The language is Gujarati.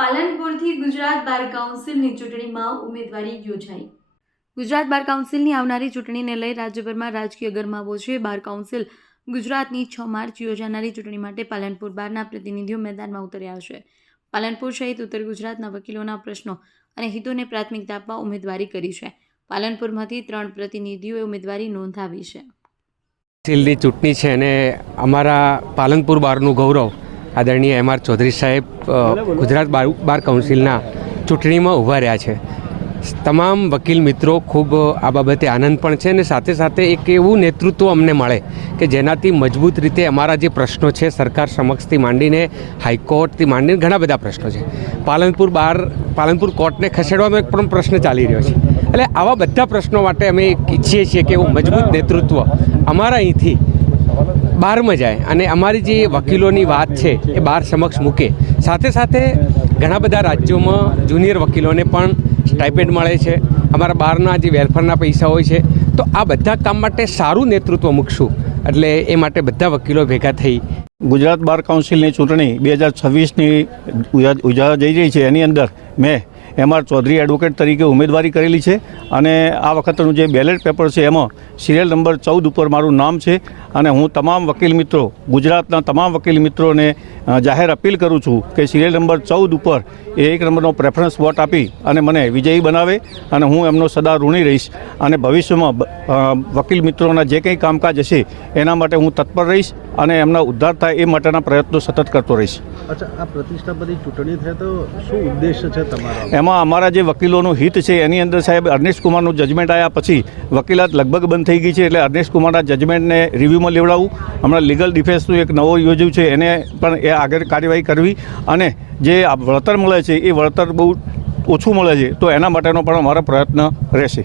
પાલનપુરથી ગુજરાત બાર કાઉન્સિલની ચૂંટણીમાં ઉમેદવારી યોજાઈ। ગુજરાત બાર કાઉન્સિલની આવનારી ચૂંટણીને લઈ રાજ્યભરમાં રાજકીય ગરમાવો છે। બાર કાઉન્સિલ ગુજરાતની 6 માર્ચ યોજાનારી ચૂંટણી માટે પાલનપુર બારના પ્રતિનિધિઓ મેદાનમાં ઉતર્યા છે। પાલનપુર સહિત ઉત્તર ગુજરાતના વકીલોના પ્રશ્નો અને હિતોને પ્રાથમિકતા આપવા ઉમેદવારી કરી છે। પાલનપુરમાંથી 3 પ્રતિનિધિઓએ ઉમેદવારી નોંધાવી છે। કાઉન્સિલની ચૂંટણી છે અને અમારા પાલનપુર બારનું ગૌરવ આદરણીય એમ.આર. ચૌધરી સાહેબ ગુજરાત બાર કાઉન્સિલના ચૂંટણીમાં ઊભા રહ્યા છે। તમામ વકીલ મિત્રો ખૂબ આ બાબતે આનંદ પણ છે અને સાથે સાથે એક એવું નેતૃત્વ અમને મળે કે જેનાથી મજબૂત રીતે અમારા જે પ્રશ્નો છે સરકાર સમક્ષથી માંડીને હાઈકોર્ટથી માંડીને ઘણા બધા પ્રશ્નો છે। પાલનપુર કોર્ટને ખસેડવાનો એક પણ પ્રશ્ન ચાલી રહ્યો છે। એટલે આવા બધા પ્રશ્નો માટે અમે ઈચ્છીએ છીએ કે એવું મજબૂત નેતૃત્વ અમારા અહીંથી બહારમાં જાય અને અમારી જે વકીલોની વાત છે એ બહાર સમક્ષ મૂકે। સાથે સાથે ઘણા બધા રાજ્યોમાં જુનિયર વકીલોને પણ સ્ટાઇપેન્ડ મળે છે। અમારા બહારના જે વેલફેરના પૈસા હોય છે તો આ બધા કામ માટે સારું નેતૃત્વ મૂકશું એટલે એ માટે બધા વકીલો ભેગા થઈ ગુજરાત બાર કાઉન્સિલની ચૂંટણી 2026ની ઉજવવા જઈ રહી છે। એની અંદર મેં એમ.આર. ચૌધરી એડવોકેટ તરીકે ઉમેદવારી કરેલી છે અને આ વખતનું જે બેલેટ પેપર છે એમાં સિરિયલ નંબર 14 ઉપર મારું નામ છે અને હું તમામ વકીલ મિત્રો ગુજરાતના તમામ વકીલ મિત્રોને જાહેર અપીલ કરું છું કે સિરિયલ નંબર 14 ઉપર એક નંબરનો પ્રેફરન્સ વોટ આપી અને મને વિજયી બનાવે અને હું એમનો સદા ઋણી રહીશ અને ભવિષ્યમાં વકીલ મિત્રોના જે કંઈ કામકાજ હશે એના માટે હું તત્પર રહીશ અને એમના ઉદ્ધાર થાય એ માટેના પ્રયત્નો સતત કરતો રહીશ। અચ્છા, આ પ્રતિષ્ઠાપદી ચૂંટણી થાય તો શું ઉદ્દેશ્ય છે તમારો? એમાં અમારા જે વકીલોનું હિત છે એની અંદર સાહેબ અર્નેસ્ટ કુમારનું જજમેન્ટ આવ્યા પછી વકીલાત લગભગ બંધ થઈ ગઈ છે એટલે અર્નેસ્ટ કુમારના જજમેન્ટને રિવ્યૂમાં લેવડાવવું, હમણાં લીગલ ડિફેન્સનું એક નવો યોજ્યું છે એને પણ એ આગળ કાર્યવાહી કરવી અને જે વળતર મળે છે એ વળતર બહુ ઓછું મળે છે તો એના માટેનો પણ અમારો પ્રયત્ન રહેશે।